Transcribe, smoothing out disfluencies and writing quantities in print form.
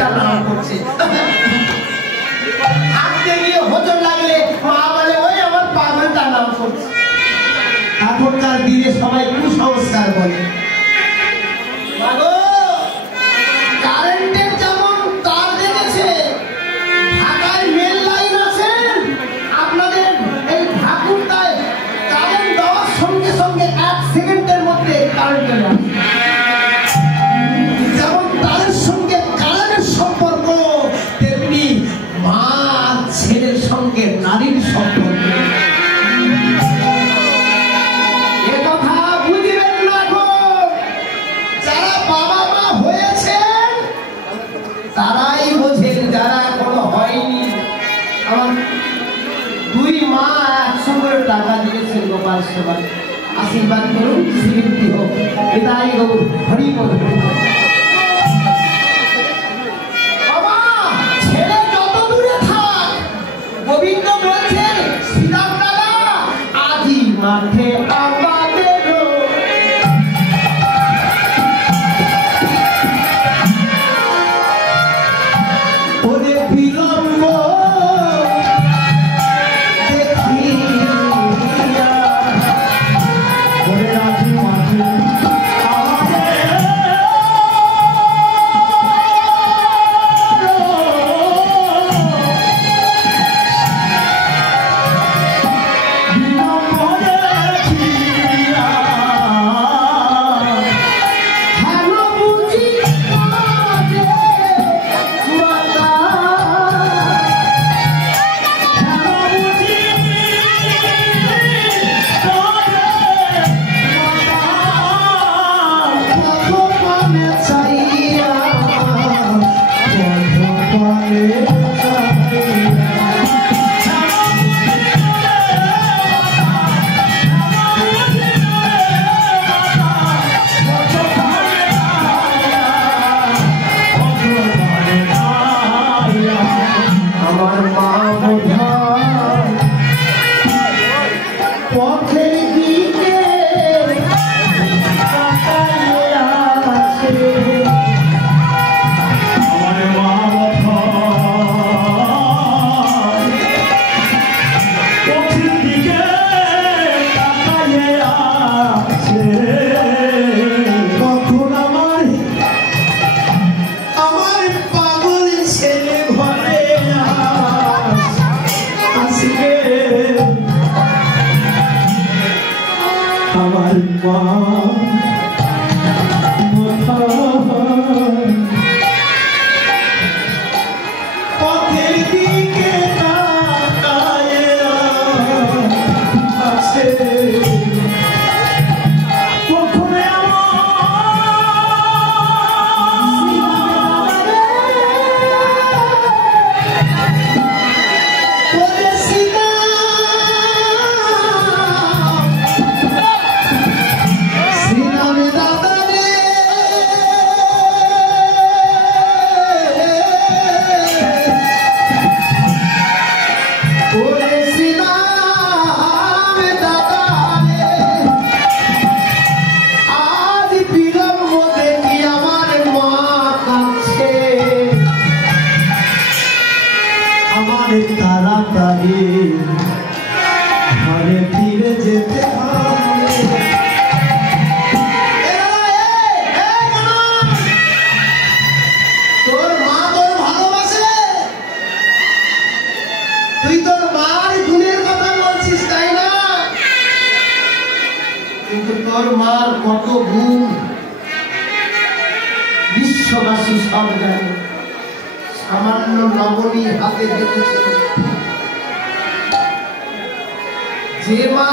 এটা নাম করছে। হাঁটতে গিয়ে হোঁচট লাগলে মা বলে ওই আমার পাগলটা নাম করছে। এখনকার দিনে সবাই কুসংস্কার বলে। কারেন্টের যেমন তার দেখেছে, ঢাকায় মেল লাইন আছে, আপনাদের এই ঠাকুরটায় কারেন্ট দেওয়ার সঙ্গে সঙ্গে 1 সেকেন্ডের মধ্যে কারেন্ট চলে আসে। যেমন তাদের সঙ্গে কারেন্টের সম্পর্ক, তেমনি মা ছেলের সঙ্গে নারীর সম্পর্ক। তারাই বোঝেন, যারা এখনো হয়নি। আমার 2 মা 100 করে টাকা দিয়েছেন গোপাল সেবায়। আশীর্বাদ করুন, শ্রীবৃদ্ধি হোক। বিদায় গৌর হরি বল। বাবা ছেলে যত দূরে থাক, গোবিন্দ বলছেন শ্রীরাম দাদা আজি মাঠে তাড়াতাড়ি ঘরে ফিরে যেতে হবে। তোর মা তোর ভালোবাসে, তুই তোর মার গুণের কথা বলছিস তাই না? কিন্তু তোর মার কত গুণ বিশ্ববাসী সব জানে। সামান্য নবনী হাতে দেখেছে যে মা